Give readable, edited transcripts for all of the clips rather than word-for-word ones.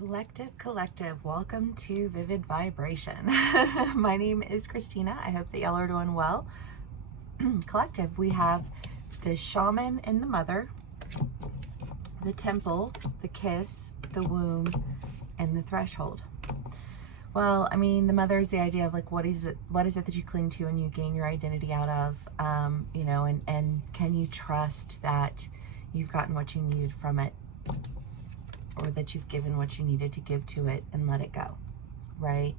Collective, welcome to Vivid Vibration. My name is Christina. I hope that y'all are doing well. Collective, we have the shaman and the mother, the temple, the kiss, the womb, and the threshold. Well, I mean, the mother is the idea of like, what is it that you cling to and you gain your identity out of, and can you trust that you've gotten what you needed from it, or that you've given what you needed to give to it and let it go, right?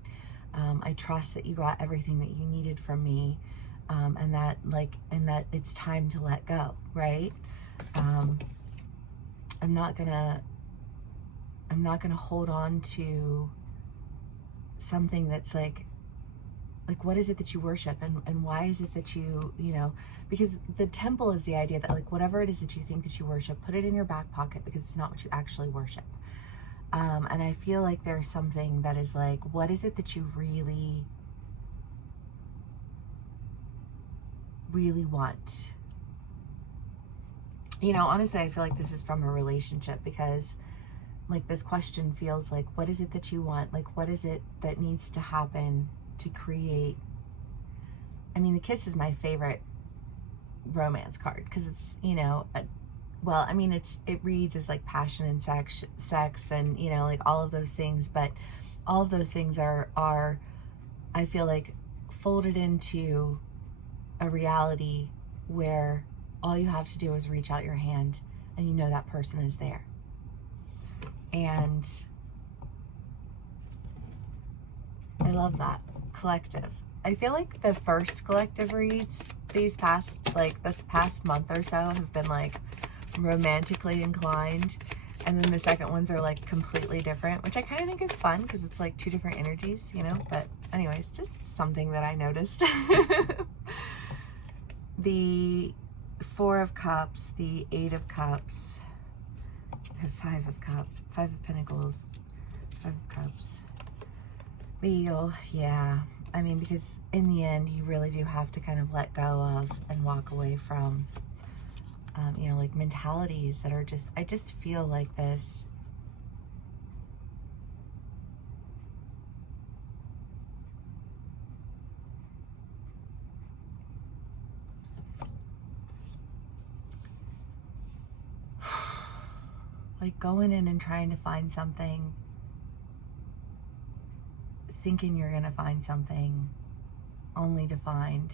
I trust that you got everything that you needed from me, and that it's time to let go, right? I'm not gonna hold on to something that's like what is it that you worship, and why is it that you because the temple is the idea that like whatever it is that you think that you worship, put it in your back pocket, because it's not what you actually worship. And I feel like there's something that is like, what is it that you really want? Honestly, I feel like this is from a relationship, because like this question feels like, what is it that you want? Like, what is it that needs to happen to create? I mean, the kiss is my favorite romance card, because it's, it reads as like passion and sex and, like all of those things, but all of those things are, I feel like, folded into a reality where all you have to do is reach out your hand and you know that person is there. And I love that. Collective. I feel like the first collective reads this past month or so have been like romantically inclined, and then the second ones are like completely different, which I kind of think is fun because it's like two different energies, but anyways, just something that I noticed. The Four of Cups, the Eight of Cups, the Five of Pentacles, Five of Cups. Yeah. I mean, because in the end, you really do have to kind of let go of and walk away from, like mentalities that are just, I just feel like this. Like going in and trying to find something, thinking you're going to find something, only to find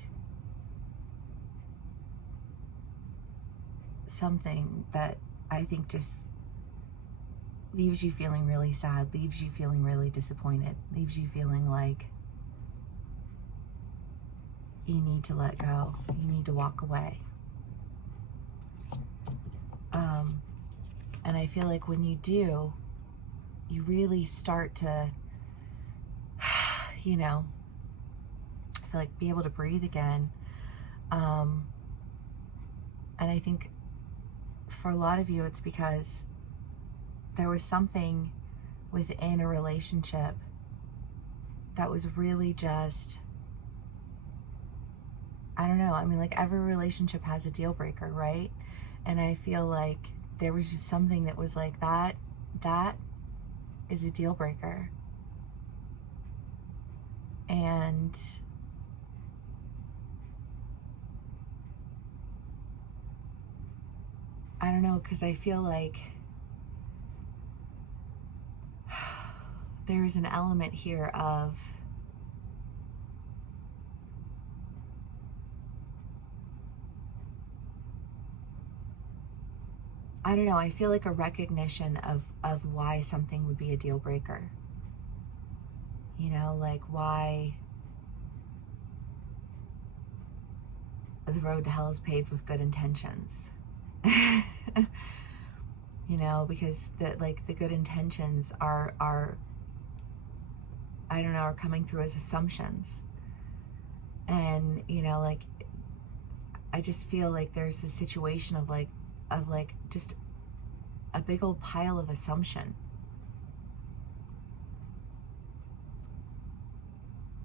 something that I think just leaves you feeling really sad, leaves you feeling really disappointed, leaves you feeling like you need to let go, you need to walk away. And I feel like when you do, you really start to, I feel like be able to breathe again. And I think for a lot of you, it's because there was something within a relationship that was really just, I don't know. I mean, like every relationship has a deal breaker, right? And I feel like there was just something that was like that is a deal breaker. And I don't know, because I feel like there's an element here of I don't know, I feel like a recognition of why something would be a deal breaker. Like why the road to hell is paved with good intentions. Because the good intentions are I don't know, are coming through as assumptions. And, I just feel like there's this situation of just a big old pile of assumption.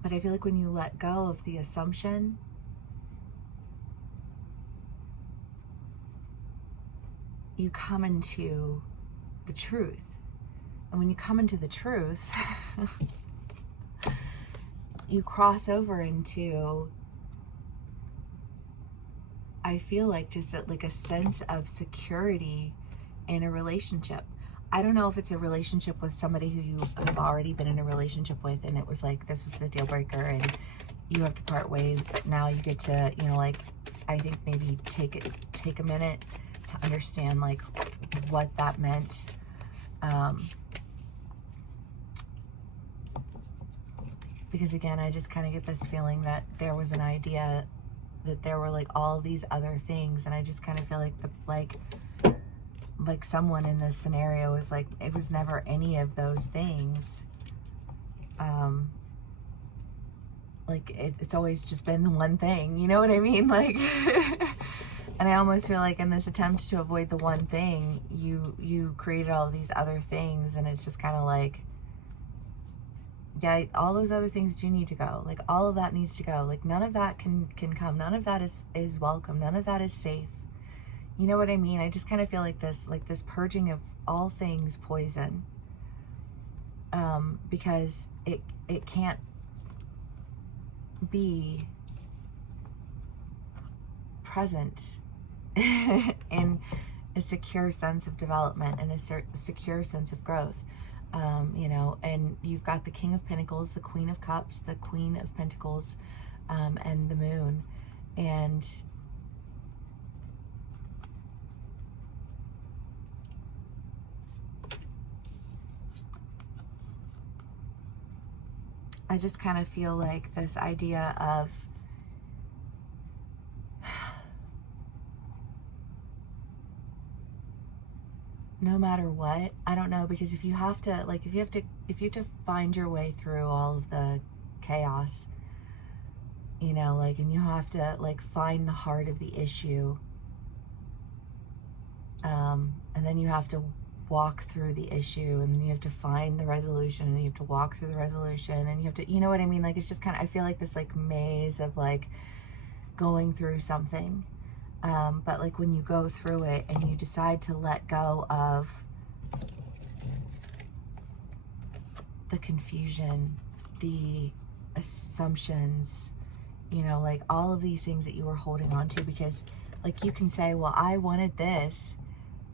But I feel like when you let go of the assumption, you come into the truth. And when you come into the truth, you cross over into, I feel like, just like a sense of security in a relationship. I don't know if it's a relationship with somebody who you have already been in a relationship with, and it was like, this was the deal breaker, and you have to part ways, but now you get to, you know, like, I think maybe take a minute to understand, like, what that meant. Because again, I just kind of get this feeling that there was an idea that there were like all these other things, and I just kind of feel like like someone in this scenario is like, it was never any of those things. Like it's always just been the one thing, you know what I mean? Like, and I almost feel like in this attempt to avoid the one thing, you created all these other things, and it's just kind of like, yeah, all those other things do need to go. Like, all of that needs to go. Like, none of that can come. None of that is welcome. None of that is safe. You know what I mean? I just kind of feel like this purging of all things poison. Because it can't be present in a secure sense of development and a secure sense of growth. You know, and you've got the King of Pentacles, the Queen of Cups, the Queen of Pentacles, and the Moon. And I just kind of feel like this idea of no matter what, I don't know, because if you have to find your way through all of the chaos, you know, like, and you have to like find the heart of the issue, and then you have to walk through the issue, and then you have to find the resolution, and you have to walk through the resolution, and you have to, you know what I mean? Like, it's just kind of, I feel like this like maze of like going through something. But like when you go through it and you decide to let go of the confusion, the assumptions, you know, like all of these things that you were holding on to, because like you can say, well, I wanted this,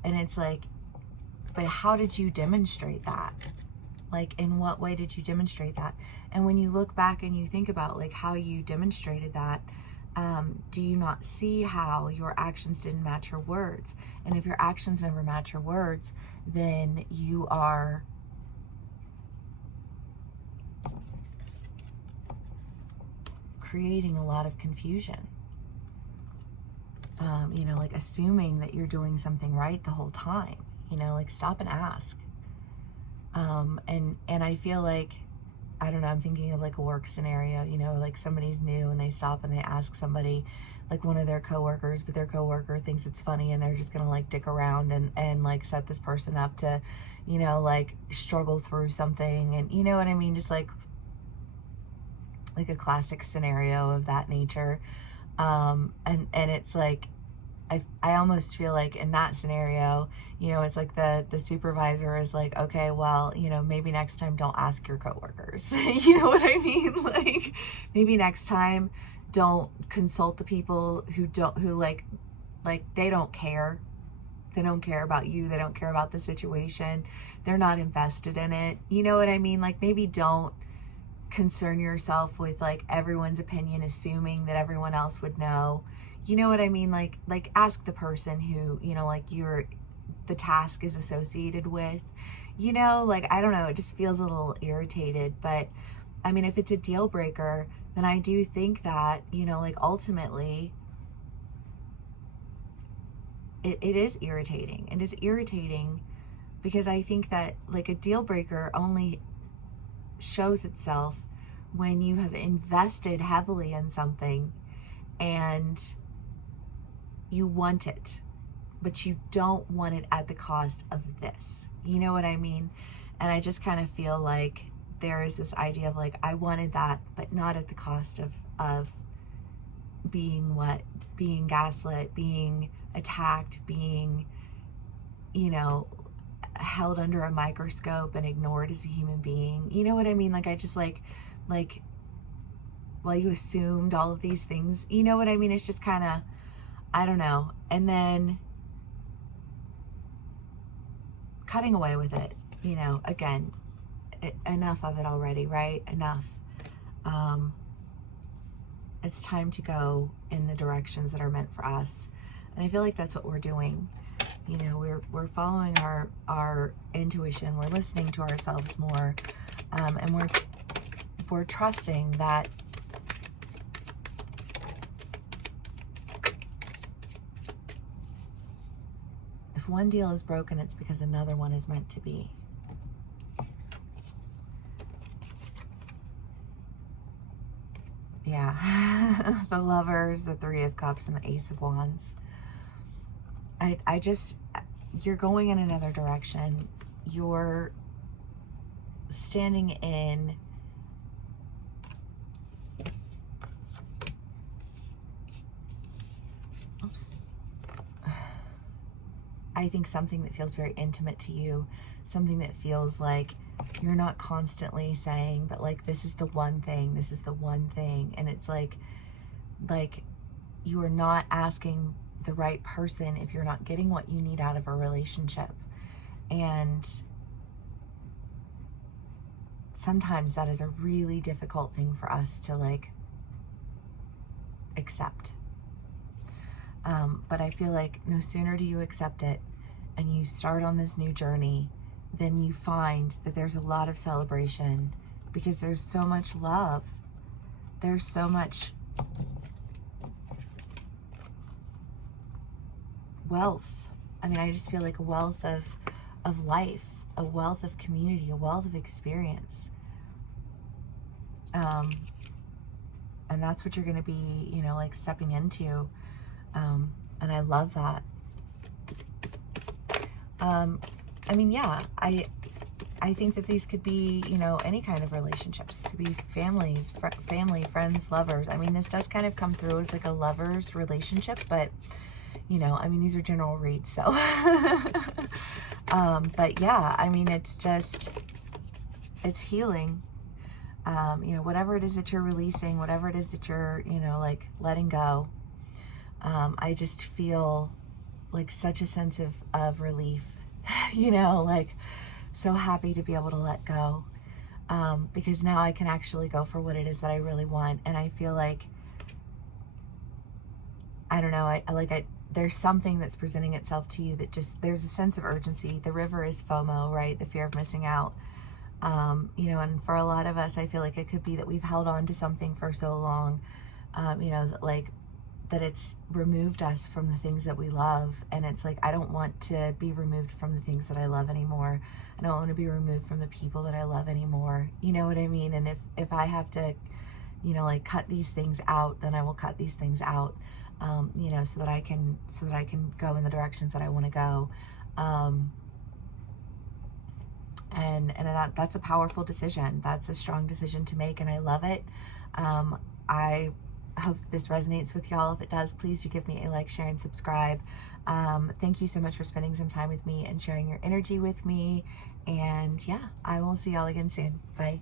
and it's like, but how did you demonstrate that? Like, in what way did you demonstrate that? And when you look back and you think about like how you demonstrated that, do you not see how your actions didn't match your words? And if your actions never match your words, then you are creating a lot of confusion. You know, like assuming that you're doing something right the whole time, you know, like stop and ask. And I feel like, I don't know, I'm thinking of like a work scenario, you know, like somebody's new and they stop and they ask somebody, like one of their coworkers, but their coworker thinks it's funny and they're just gonna like dick around and like set this person up to, you know, like struggle through something. And you know what I mean? Just like a classic scenario of that nature. And it's like, I almost feel like in that scenario, you know, it's like the supervisor is like, okay, well, you know, maybe next time don't ask your coworkers. You know what I mean? Like, maybe next time don't consult the people who like they don't care. They don't care about you. They don't care about the situation. They're not invested in it. You know what I mean? Like, maybe don't concern yourself with like everyone's opinion, assuming that everyone else would know. You know what I mean? Like ask the person who, you know, like the task is associated with, you know, like, I don't know, it just feels a little irritated. But I mean, if it's a deal breaker, then I do think that, you know, like ultimately it is irritating. It is irritating because I think that like a deal breaker only shows itself when you have invested heavily in something and you want it, but you don't want it at the cost of this. You know what I mean? And I just kind of feel like there is this idea of like, I wanted that, but not at the cost of being gaslit, being attacked, being, you know, held under a microscope and ignored as a human being. You know what I mean? Like, I just like, well, you assumed all of these things. You know what I mean? It's just kind of, I don't know. And then cutting away with it, you know, again, enough of it already, right? Enough. It's time to go in the directions that are meant for us. And I feel like that's what we're doing. You know, we're following our intuition. We're listening to ourselves more. And we're trusting that if one deal is broken, it's because another one is meant to be. Yeah. The Lovers, the Three of Cups, and the Ace of Wands. I just, you're going in another direction. You're standing in I think something that feels very intimate to you, something that feels like you're not constantly saying, but like, this is the one thing, this is the one thing. And it's like you are not asking the right person if you're not getting what you need out of a relationship. And sometimes that is a really difficult thing for us to like accept. But I feel like no sooner do you accept it and you start on this new journey, then you find that there's a lot of celebration because there's so much love. There's so much wealth. I mean, I just feel like a wealth of life, a wealth of community, a wealth of experience. And that's what you're going to be, you know, like stepping into. And I love that. I mean, yeah, I think that these could be, you know, any kind of relationships. It could be families, family, friends, lovers. I mean, this does kind of come through as like a lover's relationship, but, you know, I mean, these are general reads, so. But yeah, I mean, it's just, it's healing. You know, whatever it is that you're releasing, whatever it is that you're, you know, like letting go. I just feel like such a sense of relief, you know, like so happy to be able to let go, because now I can actually go for what it is that I really want. And I feel like, I don't know, there's something that's presenting itself to you that just, there's a sense of urgency. The river is FOMO, right? The fear of missing out. You know, and for a lot of us, I feel like it could be that we've held on to something for so long, you know, that it's removed us from the things that we love. And it's like, I don't want to be removed from the things that I love anymore. I don't want to be removed from the people that I love anymore. You know what I mean? And if I have to, you know, like cut these things out, then I will cut these things out, you know, so that I can go in the directions that I want to go. And that's a powerful decision. That's a strong decision to make, and I love it. I hope that this resonates with y'all. If it does, please do give me a like, share, and subscribe. Thank you so much for spending some time with me and sharing your energy with me. And yeah, I will see y'all again soon. Bye.